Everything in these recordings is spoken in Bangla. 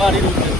বাড়ির উদ্দেশ্যে।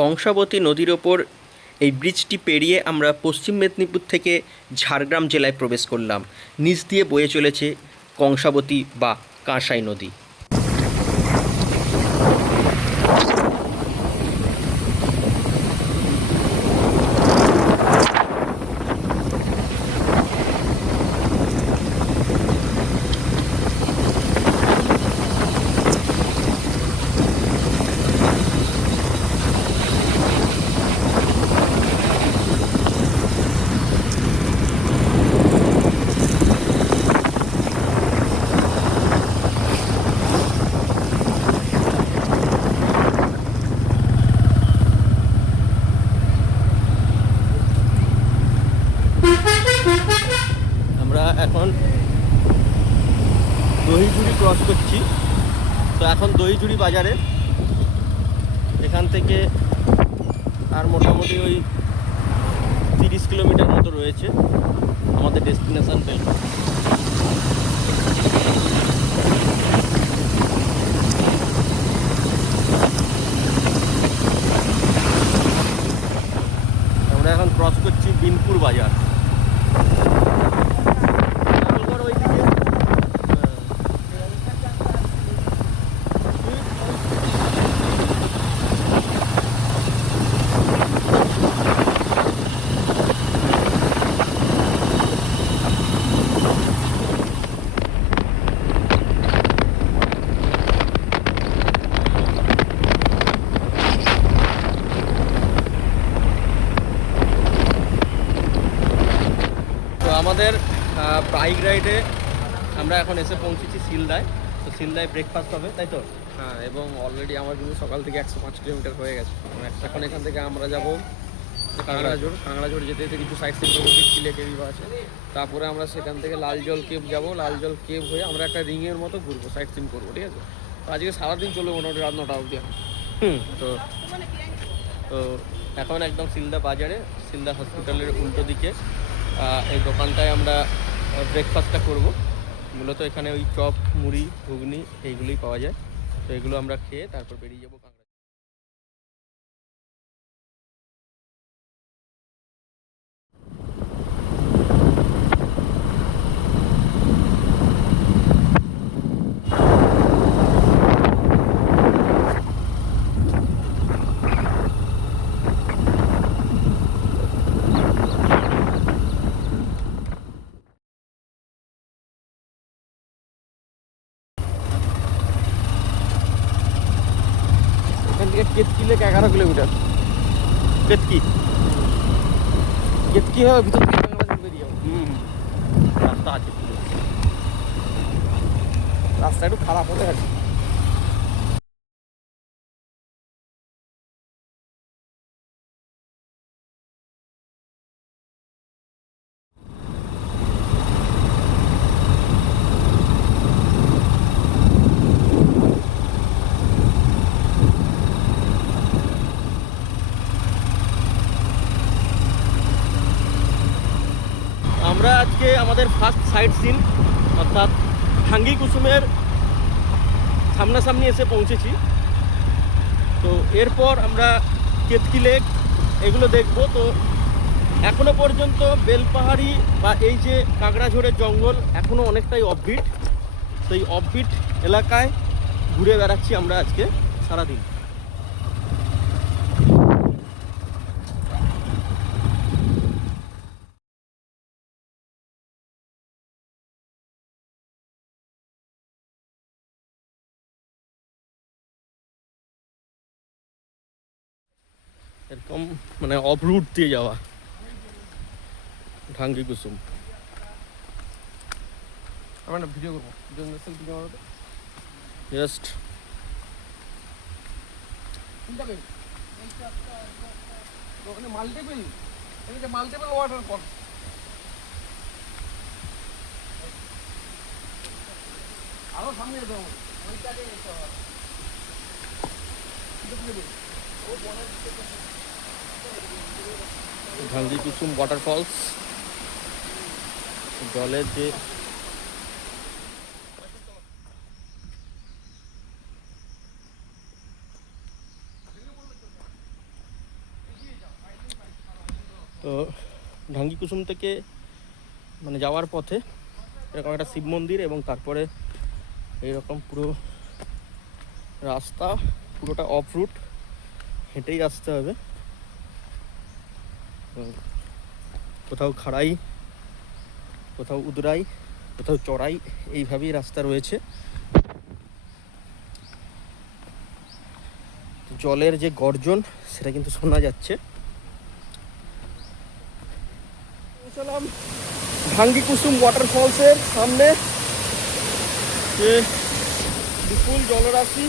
কংসাবতী নদীর ওপর এই ব্রিজটি পেরিয়ে আমরা পশ্চিম মেদিনীপুর থেকে ঝাড়গ্রাম জেলায় প্রবেশ করলাম। নিচ দিয়ে বয়ে চলেছে কংসাবতী বা কাঁসাই নদী। আমরা এখন দহিজুড়ি ক্রস করছি। তো এখন দহিজুড়ি বাজারে এখান থেকে আর মোটামুটি ওই 30 কিলোমিটার মতো রয়েছে আমাদের ডেস্টিনেশন বেলঘড়া। আমরা এখন ক্রস করছি বিনপুর বাজার। আমাদের বাইক রাইডে আমরা এখন এসে পৌঁছেছি শিলদায়। তো শিলদায় ব্রেকফাস্ট হবে, তাই তো? হ্যাঁ, এবং অলরেডি আমার কিন্তু সকাল থেকে 105 কিলোমিটার হয়ে গেছে। এখন এখান থেকে আমরা যাব কাংড়াঝোড় যেতে যেতে কিছু সাইড সিন করবো, চিলে কেবি আছে। তারপরে আমরা সেখান থেকে লালজল কেভ যাব। লালজল কেভ হয়ে আমরা একটা রিংয়ের মতো ঘুরবো, সাইড সিন করবো, ঠিক আছে? তো আজকে সারাদিন চলবে, মোটামুটি রাত 9টা অবধি। তো তো এখন একদম শিলদা বাজারে, শিলদা হসপিটালের উল্টো দিকে এই দোকানটায় আমরা ব্রেকফাস্টটা করব। মূলত এখানে ওই চপ, মুড়ি, ঘুগনি এইগুলোই পাওয়া যায়। তো এগুলো আমরা খেয়ে তারপর বেরিয়ে যাবো কাঁকড়া। কেতকি। কেতকি হয়ে ভিতর থেকে কাঁকড়াঝোড় বেরিয়ে যাবো। রাস্তা আছে পুরো। রাস্তা একটু খারাপ হতে আছে। আমরা আজকে আমাদের ফার্স্ট সাইট সিন অর্থাৎ ঢাঙ্গি কুসুমের সামনাসামনি এসে পৌঁছেছি। তো এরপর আমরা কেতকি লেক এগুলো দেখব। তো এখনো পর্যন্ত বেলপাহাড়ি বা এই যে কাঁকড়াঝোড়ের জঙ্গল এখনো অনেকটাই অফবিট। সেই অফবিট এলাকায় ঘুরে বেড়াচ্ছি আমরা আজকে সারাদিন। এরকম মানে অফ রুট দিয়ে যাওয়া ঢাঙ্গি কুসুম। আমরা একটা ভিডিও করবো, সেলফি ক্যামেরা। জাস্ট ওখানে মাল্টিপল, এদিকে মাল্টিপল ওয়াটার ফল। আরো সামনে যেতে হবে। ঢাঙ্গি কুসুম ওয়াটারফলস। জলের যে তো ঢাঙ্গি কুসুম থেকে মানে যাওয়ার পথে এরকম একটা শিব মন্দির এবং তারপরে এইরকম পুরো রাস্তা, পুরোটা অফ রুট, হেঁটেই আসতে হবে। কোথাও খাড়াই, কোথাও উদরাই, কোথাও চড়াই, এইভাবেই রাস্তা রয়েছে। জলের যে গর্জন সেটা কিন্তু শোনা যাচ্ছে। চলাম ঢাঙ্গি কুসুম ওয়াটারফলসের সামনে, যে বিপুল জলরাশি,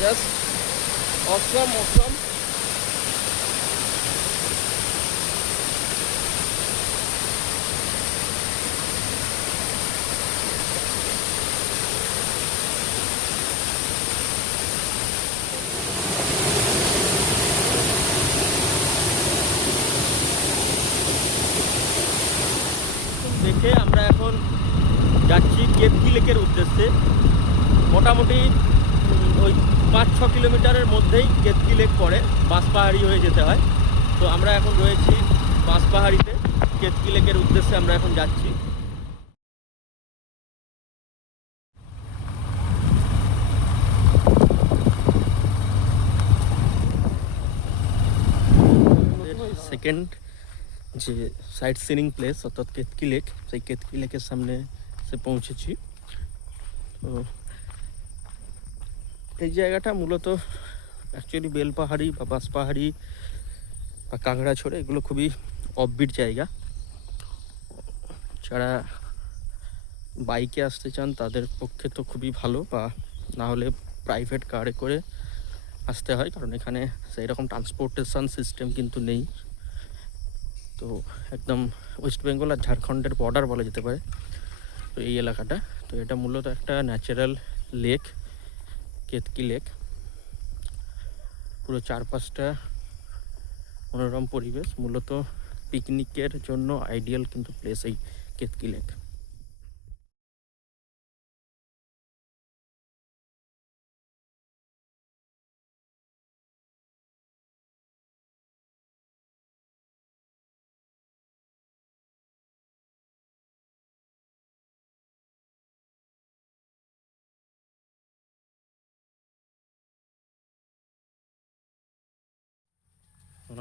জাস্ট অসম অসম। দেখে আমরা এখন যাচ্ছি কেতকি লেকের উদ্দেশ্যে। মোটামুটি ওই 5-6 কিলোমিটারের মধ্যেই কেতকি লেক পড়ে, বাঁশপাহাড়ি হয়ে যেতে হয়। তো আমরা এখন রয়েছি বাঁশপাহাড়িতে, কেতকি লেকের উদ্দেশ্যে আমরা এখন যাচ্ছি। সেকেন্ড যে সাইট সিনিং প্লেস অর্থাৎ কেতকি লেক, সেই কেতকি লেকের সামনে এসে পৌঁছেছি। তো এই জায়গাটা মূলত অ্যাকচুয়ালি বেলপাহাড়ি বা বাঁশপাহাড়ি বা কাঁকড়াঝোড় এগুলো খুবই অফবিট জায়গা। যারা বাইকে আসতে চান তাদের পক্ষে তো খুবই ভালো, বা না হলে প্রাইভেট কারে করে আসতে হয়, কারণ এখানে সেই রকম ট্রান্সপোর্টেশন সিস্টেম কিন্তু নেই। তো একদম ওয়েস্ট বেঙ্গল আর ঝাড়খণ্ডের বর্ডার বলা যেতে পারে তো এই এলাকাটা। তো এটা মূলত একটা ন্যাচারাল লেক, কেতকি লেক। পুরো চারপাশটা মনোরম পরিবেশ, মূলত পিকনিকের জন্য আইডিয়াল কিন্তু প্লেস এই কেতকি লেক।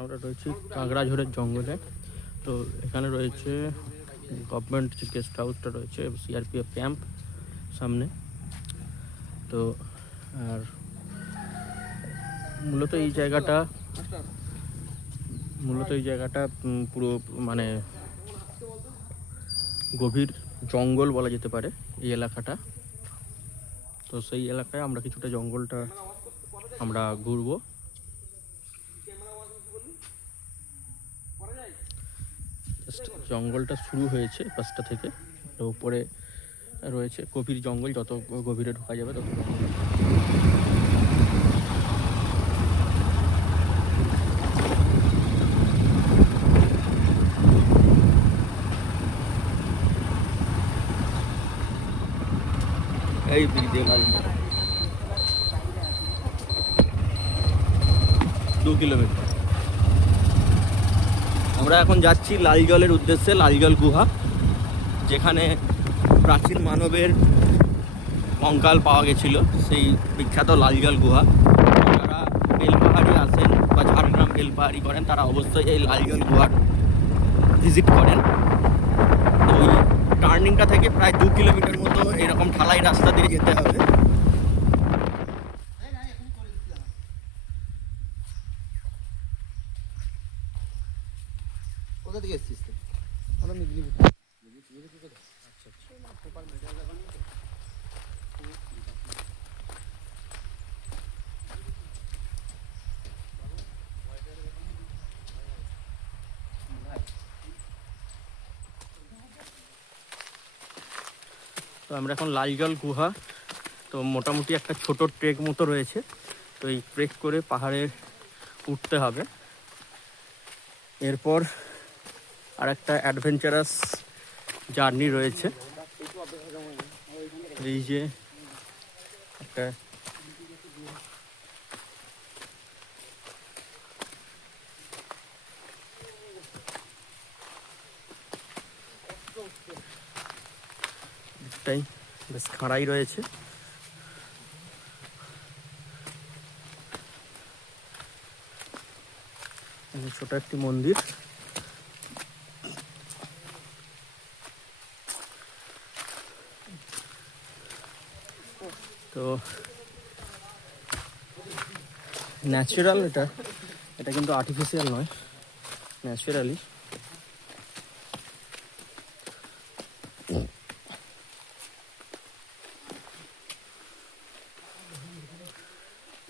আমরা রয়েছি কাঁকড়াঝোড়ের জঙ্গলে। তো এখানে রয়েছে গভর্নমেন্ট যে গেস্ট হাউসটা রয়েছে, সিআরপিএফ ক্যাম্প সামনে। তো আর মূলত এই জায়গাটা পুরো মানে গভীর জঙ্গল বলা যেতে পারে এই এলাকাটা। তো সেই এলাকায় আমরা কিছুটা জঙ্গলটা আমরা ঘুরবো। জঙ্গলটা শুরু হয়েছে পাঁচটা থেকে, তো উপরে রয়েছে গভীর জঙ্গল, যত গভীরে ঢোকা যাবে তত। এই দিক দিয়ে 2 কিলোমিটার। আমরা এখন যাচ্ছি লাল জলের উদ্দেশ্যে, লাল জল গুহা, যেখানে প্রাচীন মানবের কঙ্কাল পাওয়া গেছিল, সেই বিখ্যাত লাল জল গুহা। যারা বেলপাহাড়ি আসেন বা ঝাড়গ্রাম বেলপাহাড়ি করেন তারা অবশ্যই এই লাল জল গুহার ভিজিট করেন। তো ওই টার্নিংটা থেকে প্রায় 2 কিলোমিটার মতো এরকম ঢালাই রাস্তা দিয়ে যেতে হবে। কোথা থেকে এসেছিস তুই? আমরা মেদিনীপুর। তো আমরা এখন লাল জল গুহা, তো মোটামুটি একটা ছোট ট্রেক মতো রয়েছে। তো এই ট্রেক করে পাহাড়ে উঠতে হবে। এরপর আর একটা অ্যাডভেঞ্চারাস জার্নি রয়েছে। এই যে একটা একটাই বেশ খাড়াই রয়েছে। ছোট একটি মন্দির। তো ন্যাচারাল, এটা কিন্তু আর্টিফিশিয়াল নয়, ন্যাচারালি।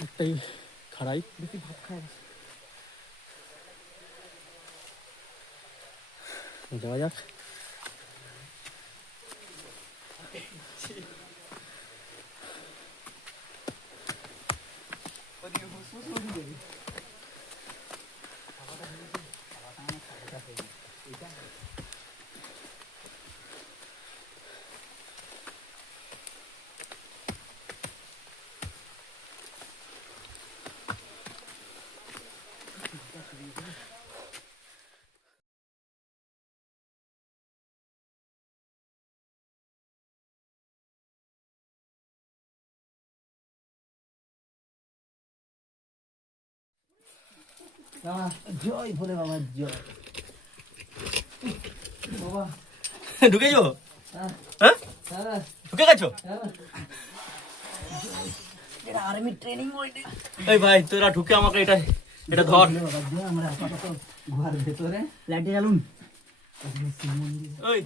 একটাই খাড়াই, বেশি ভাত খায়। যাওয়া যাক। জয় ভোলে বাবা জয়। বাবা ঢুকেছো? হ্যাঁ হ্যাঁ, হ্যাঁ ঢুকে গেছো? এটা আর্মি ট্রেনিং ওইটা। এই ভাই তোরা ঢুকে আমাকে এটা ধর। বাবা জয়, আমরা আপাতত গুহার ভেতরে লাইটে জ্বালুন। ওই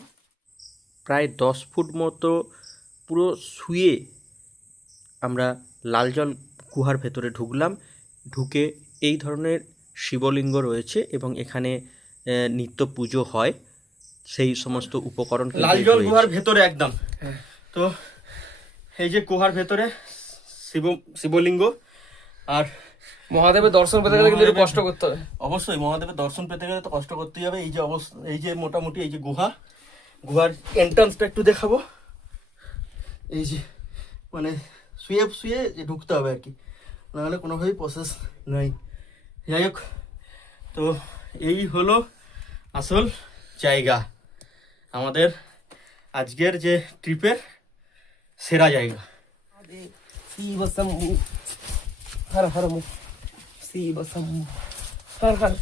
প্রায় 10 ফুট মতো পুরো শুয়ে আমরা লাল জল গুহার ভেতরে ঢুকলাম। ঢুকে এই ধরনের শিবলিঙ্গ রয়েছে এবং এখানে নিত্য পুজো হয়, সেই সমস্ত উপকরণ লাল জল গুহার ভেতরে একদম। তো এই যে গুহার ভেতরে শিবলিঙ্গ, আর মহাদেবের দর্শন পেতে গেলে কিন্তু একটু কষ্ট করতে হবে। অবশ্যই মহাদেবের দর্শন পেতে গেলে তো কষ্ট করতেই হবে। এই যে এই যে মোটামুটি এই যে গুহার এন্ট্রান্সটা একটু দেখাবো। এই যে মানে শুয়ে শুয়ে ঢুকতে হবে আর কি, নাহলে কোনোভাবেই প্রসেস নাই। যাই হোক, তো এই হলো আসল জায়গা, আমাদের আজকের যে ট্রিপের সেরা জায়গা। শিব শম্ভু হর হর শিব শম্ভু হর হর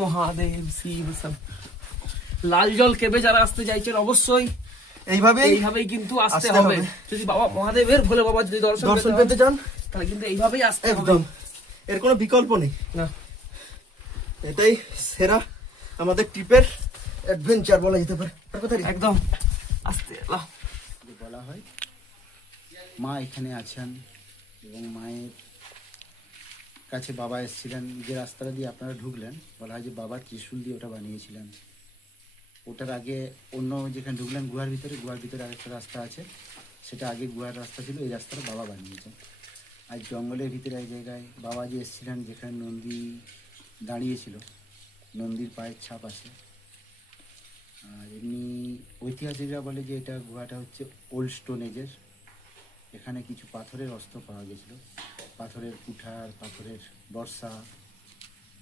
মহাদেব শিব শম্ভু। লাল জল কেবে যারা আসতে চাইছেন অবশ্যই এইভাবেই কিন্তু আসতে হবে। যদি বাবা মহাদেবের ভোলে বাবা যদি দর্শন পেতে চান তাহলে কিন্তু এইভাবেই আসতে হবে। একদম এর কোনো বিকল্প নেই। না এটাই সেরা আমাদের ট্রিপের অ্যাডভেঞ্চার বলা যেতে পারে। একদম আস্তে বলা হয় মা এখানে আছেন এবং মায়ের কাছে বাবা এসেছিলেন। যে রাস্তাটা দিয়ে আপনারা ঢুকলেন বলা হয় যে বাবা ত্রিশূল দিয়ে ওটা বানিয়েছিলেন। ওটার আগে অন্য যেখানে ঢুকলেন গুহার ভিতরে আরেকটা রাস্তা আছে, সেটা আগে গুহার রাস্তা ছিল, এই রাস্তাটা বাবা বানিয়েছেন। আর জঙ্গলের ভিতরে এক জায়গায় বাবা যে এসেছিলেন যেখানে নন্দী দাঁড়িয়েছিল, নন্দীর পায়ের ছাপ আছে। আর এমনি ঐতিহাসিকরা বলে যে এটা গুহাটা হচ্ছে ওল্ড স্টোন এজের। এখানে কিছু পাথরের অস্ত্র পাওয়া গেছিলো, পাথরের কুঠার, পাথরের বর্ষা,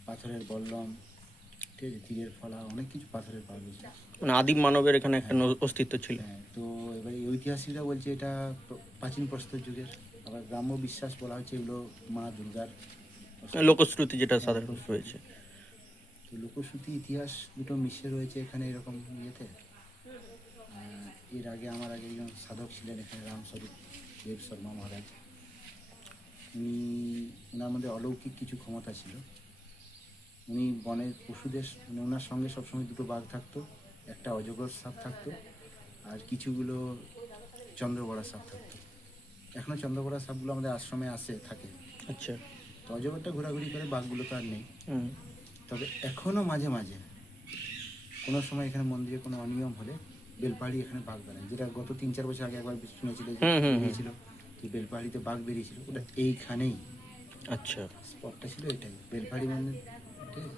পাথরের বল্লম, ঠিক আছে, তীরের ফলা, অনেক কিছু পাথরের পাওয়া গেছিলো। মানে আদিম মানবের এখানে একটা অস্তিত্ব ছিল। হ্যাঁ, তো এবার এই ঐতিহাসিকরা বলছে এটা প্রাচীন প্রস্তর যুগের। আবার গ্রাম্য বিশ্বাস বলা হচ্ছে এগুলো মা দুর্গার লোকশ্রুতি যেটা সাধারণত রয়েছে। তো লোকশ্রুতি ইতিহাস দুটো মিশে রয়েছে এখানে এরকম ইয়েতে। এর আগে আমার আগে একজন সাধক ছিলেন এখানে, রামস্বরূপ দেব শর্মা মহারাজ। উনি ওনার মধ্যে অলৌকিক কিছু ক্ষমতা ছিল। উনি বনের পশুদের মানে ওনার সঙ্গে সবসময় দুটো বাঘ থাকতো, একটা অজগর সাপ থাকতো, আর কিছুগুলো চন্দ্রবড়া সাপ থাকতো। এখনও চন্দ্রবড়া সাপগুলো আমাদের আশ্রমে থাকে। আচ্ছা। তো অজগরটা ঘোরাঘুরি করে, বাঘগুলো তো আর নেই। হুম। তবে এখনও মাঝে মাঝে কোনো সময় এখানে মন্দিরে কোনো অনিয়ম হলে বেলপাহাড়ি এখানে বাঘ বেড়ায়, যেটা গত 3-4 বছর আগে একবার শুনেছিল বেরিয়েছিল, যে বেলপাহাড়িতে বাঘ বেরিয়েছিল, ওটা এইখানেই। আচ্ছা। স্পটটা ছিল এটাই, বেলপাহাড়ি মন্দির। ঠিক,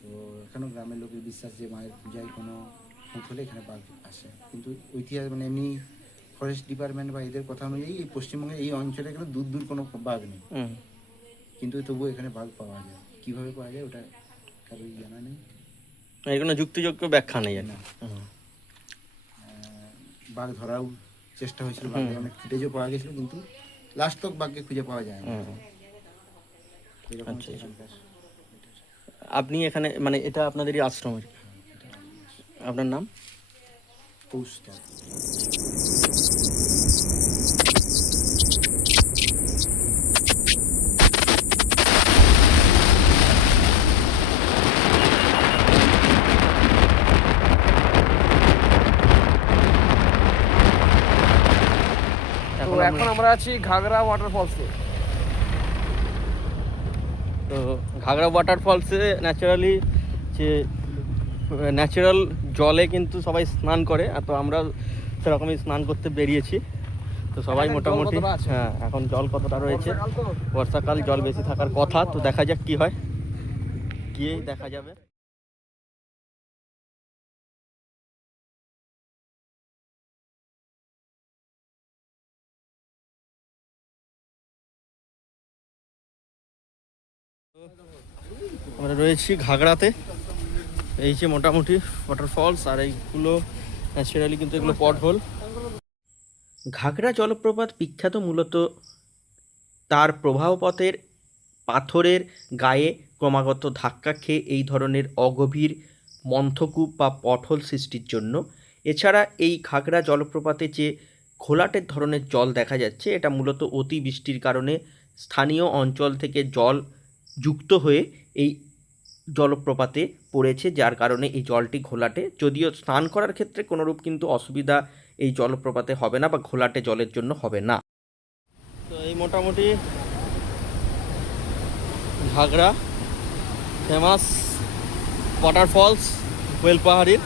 তো এখানেও গ্রামের লোকের বিশ্বাস যে মায়ের পূজায় কোনো হুঁত হলে এখানে বাঘ আসে। কিন্তু ঐতিহাসিক মানে এমনি ফরেস্ট ডিপার্টমেন্ট বা এদের কথা অনুযায়ী এই পশ্চিমবঙ্গের এই অঞ্চলে গেলে দূর কোনো বাঘ নেই, কিন্তু তবুও এখানে বাঘ পাওয়া যায়। কীভাবে পাওয়া যায় ওটা কারোই জানা নেই, এর কোনো যুক্তিযোগ্য ব্যাখ্যা নেই। না। বাঘ ধরাও চেষ্টা হয়েছিল, বাঘের অনেক ফুটেজও পাওয়া গেছিল, কিন্তু লাস্ট তক বাঘকে খুঁজে পাওয়া যায় না। এরকম হচ্ছে এখানকার। আপনি এখানে মানে এটা আপনাদেরই আশ্রমের, আপনার নাম? কৌস্তব। তো এখন আমরা আছি ঘাগরা ওয়াটারফলসে। তো ঘাগরা ওয়াটারফলসে ন্যাচারাল জলে কিন্তু সবাই স্নান করে, আর তো আমরা সেরকমই স্নান করতে বেরিয়েছি। তো সবাই মোটামুটি, হ্যাঁ, এখন জল কতটা রয়েছে, বর্ষাকাল জল বেশি থাকার কথা। তো দেখা যাক কি হয়, গিয়েই দেখা যাবে। আমরা রয়েছি ঘাগড়াতে। এই যে মোটামুটি ওয়াটারফলস, আর এইগুলো ন্যাচারালি কিন্তু এগুলো পট হোল। ঘাগড়া জলপ্রপাত বিখ্যাত মূলত তার প্রবাহপথের পাথরের গায়ে ক্রমাগত ধাক্কা খেয়ে এই ধরনের অগভীর মন্থকূপ বা পটহোল সৃষ্টির জন্য। এছাড়া এই ঘাগড়া জলপ্রপাতে যে ঘোলাটের ধরনের জল দেখা যাচ্ছে, এটা মূলত অতিবৃষ্টির কারণে স্থানীয় অঞ্চল থেকে জল যুক্ত হয়ে এই জলপ্রপাতে পড়েছে, যার কারণে এই জলটি ঘোলাটে। যদিও স্নান করার ক্ষেত্রে কোনোরূপ কিন্তু অসুবিধা এই জলপ্রপাতে হবে না বা ঘোলাটে জলের জন্য হবে না। তো এই মোটামুটি ঘাগড়া ফেমাস ওয়াটারফলস বেলপাহাড়ির।